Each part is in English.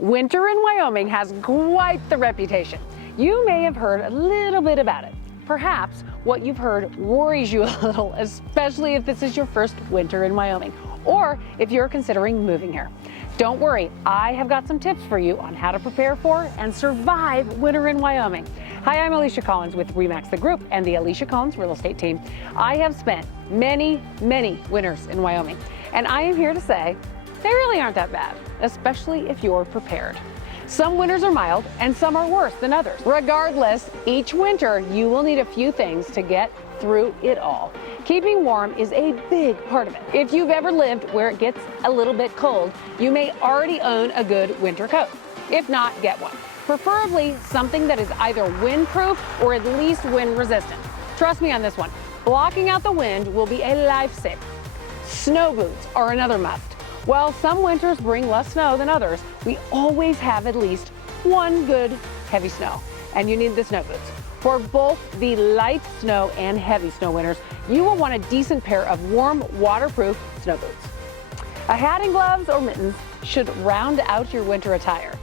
Winter in Wyoming has quite the reputation. You may have heard a little bit about it. Perhaps what you've heard worries you a little, especially if this is your first winter in Wyoming, or if you're considering moving here. Don't worry, I have got some tips for you on how to prepare for and survive winter in Wyoming. Hi, I'm Alisha Collins with RE/MAX the Group and the Alisha Collins Real Estate Team. I have spent many winters in Wyoming, and I am here to say they really aren't that bad, especially if you're prepared. Some winters are mild and some are worse than others. Regardless, each winter you will need a few things to get through it all. Keeping warm is a big part of it. If you've ever lived where it gets a little bit cold, you may already own a good winter coat. If not, get one. Preferably something that is either windproof or at least wind resistant. Trust me on this one. Blocking out the wind will be a lifesaver. Snow boots are another must. While some winters bring less snow than others, we always have at least one good heavy snow, and you need the snow boots. For both the light snow and heavy snow winters, you will want a decent pair of warm, waterproof snow boots. A hat and gloves or mittens should round out your winter attire.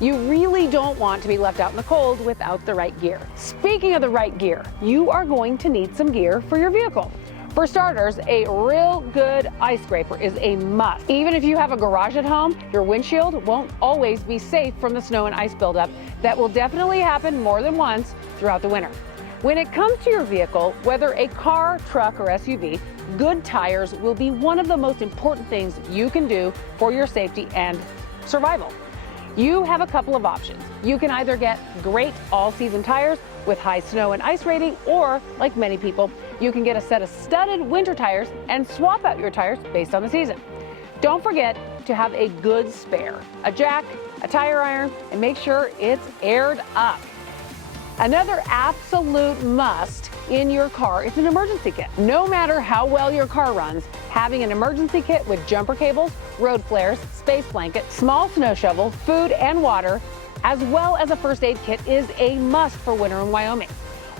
You really don't want to be left out in the cold without the right gear. Speaking of the right gear, you are going to need some gear for your vehicle. For starters, a real good ice scraper is a must. Even if you have a garage at home, your windshield won't always be safe from the snow and ice buildup that will definitely happen more than once throughout the winter. When it comes to your vehicle, whether a car, truck, or SUV, good tires will be one of the most important things you can do for your safety and survival. You have a couple of options. You can either get great all-season tires with high snow and ice rating, or, like many people, you can get a set of studded winter tires and swap out your tires based on the season. Don't forget to have a good spare, a jack, a tire iron, and make sure it's aired up. Another absolute must in your car is an emergency kit. No matter how well your car runs, having an emergency kit with jumper cables, road flares, space blanket, small snow shovel, food and water, as well as a first aid kit is a must for winter in Wyoming.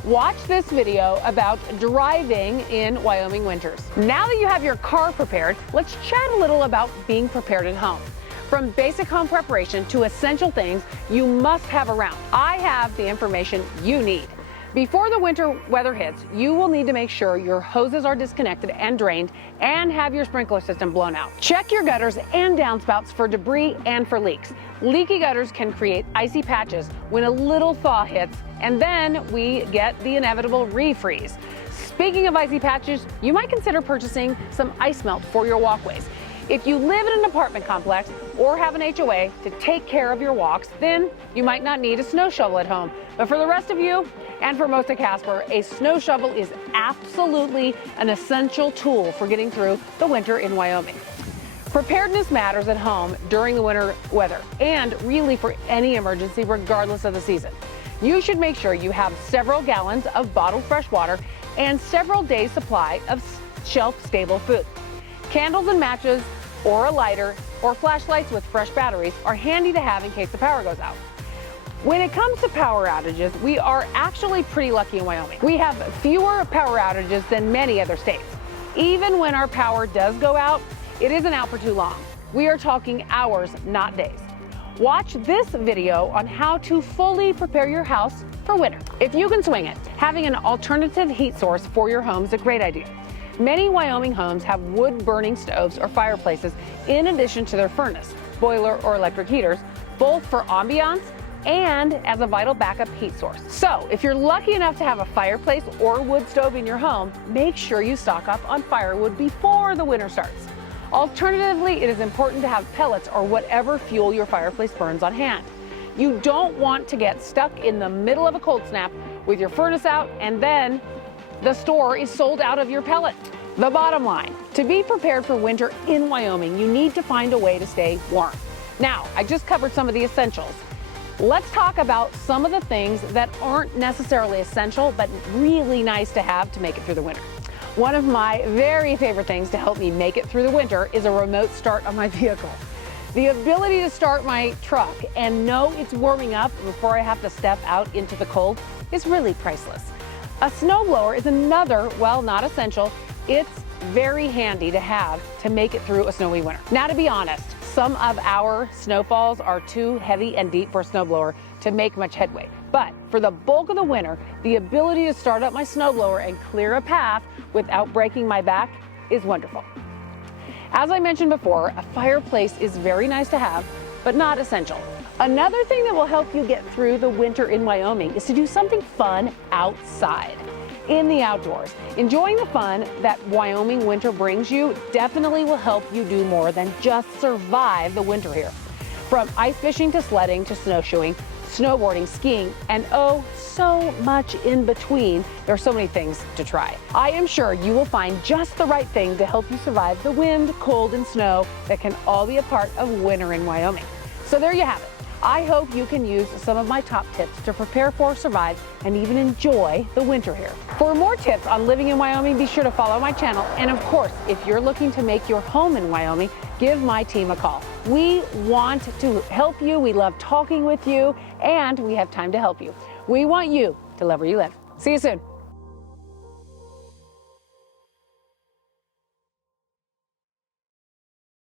Watch this video about driving in Wyoming winters. Now that you have your car prepared, let's chat a little about being prepared at home. From basic home preparation to essential things you must have around, I have the information you need. Before the winter weather hits, you will need to make sure your hoses are disconnected and drained and have your sprinkler system blown out. Check your gutters and downspouts for debris and for leaks. Leaky gutters can create icy patches when a little thaw hits, and then we get the inevitable refreeze. Speaking of icy patches, you might consider purchasing some ice melt for your walkways. If you live in an apartment complex or have an HOA to take care of your walks, then you might not need a snow shovel at home. But for the rest of you, and for most of Casper, a snow shovel is absolutely an essential tool for getting through the winter in Wyoming. Preparedness matters at home during the winter weather, and really for any emergency regardless of the season. You should make sure you have several gallons of bottled fresh water and several days' supply of shelf-stable food. Candles and matches, or a lighter, or flashlights with fresh batteries are handy to have in case the power goes out. When it comes to power outages, we are actually pretty lucky in Wyoming. We have fewer power outages than many other states. Even when our power does go out, it isn't out for too long. We are talking hours, not days. Watch this video on how to fully prepare your house for winter. If you can swing it, having an alternative heat source for your home is a great idea. Many Wyoming homes have wood-burning stoves or fireplaces in addition to their furnace, boiler, or electric heaters, both for ambiance and as a vital backup heat source. So, if you're lucky enough to have a fireplace or wood stove in your home, make sure you stock up on firewood before the winter starts. Alternatively, it is important to have pellets or whatever fuel your fireplace burns on hand. You don't want to get stuck in the middle of a cold snap with your furnace out and then the store is sold out of your pellet. The bottom line, to be prepared for winter in Wyoming, you need to find a way to stay warm. Now, I just covered some of the essentials. Let's talk about some of the things that aren't necessarily essential, but really nice to have to make it through the winter. One of my very favorite things to help me make it through the winter is a remote start on my vehicle. The ability to start my truck and know it's warming up before I have to step out into the cold is really priceless. A snowblower is another, well, not essential, it's very handy to have to make it through a snowy winter. Now, to be honest, Some of our snowfalls are too heavy and deep for a snowblower to make much headway. But for the bulk of the winter, the ability to start up my snowblower and clear a path without breaking my back is wonderful. As I mentioned before, a fireplace is very nice to have, but not essential. Another thing that will help you get through the winter in Wyoming is to do something fun outside, in the outdoors. Enjoying the fun that Wyoming winter brings you definitely will help you do more than just survive the winter here. From ice fishing to sledding to snowshoeing, snowboarding, skiing, and oh, so much in between. There are so many things to try. I am sure you will find just the right thing to help you survive the wind, cold, and snow that can all be a part of winter in Wyoming. So there you have it. I hope you can use some of my top tips to prepare for, survive, and even enjoy the winter here. For more tips on living in Wyoming, be sure to follow my channel. And of course, if you're looking to make your home in Wyoming, give my team a call. We want to help you. We love talking with you, and we have time to help you. We want you to love where you live. See you soon.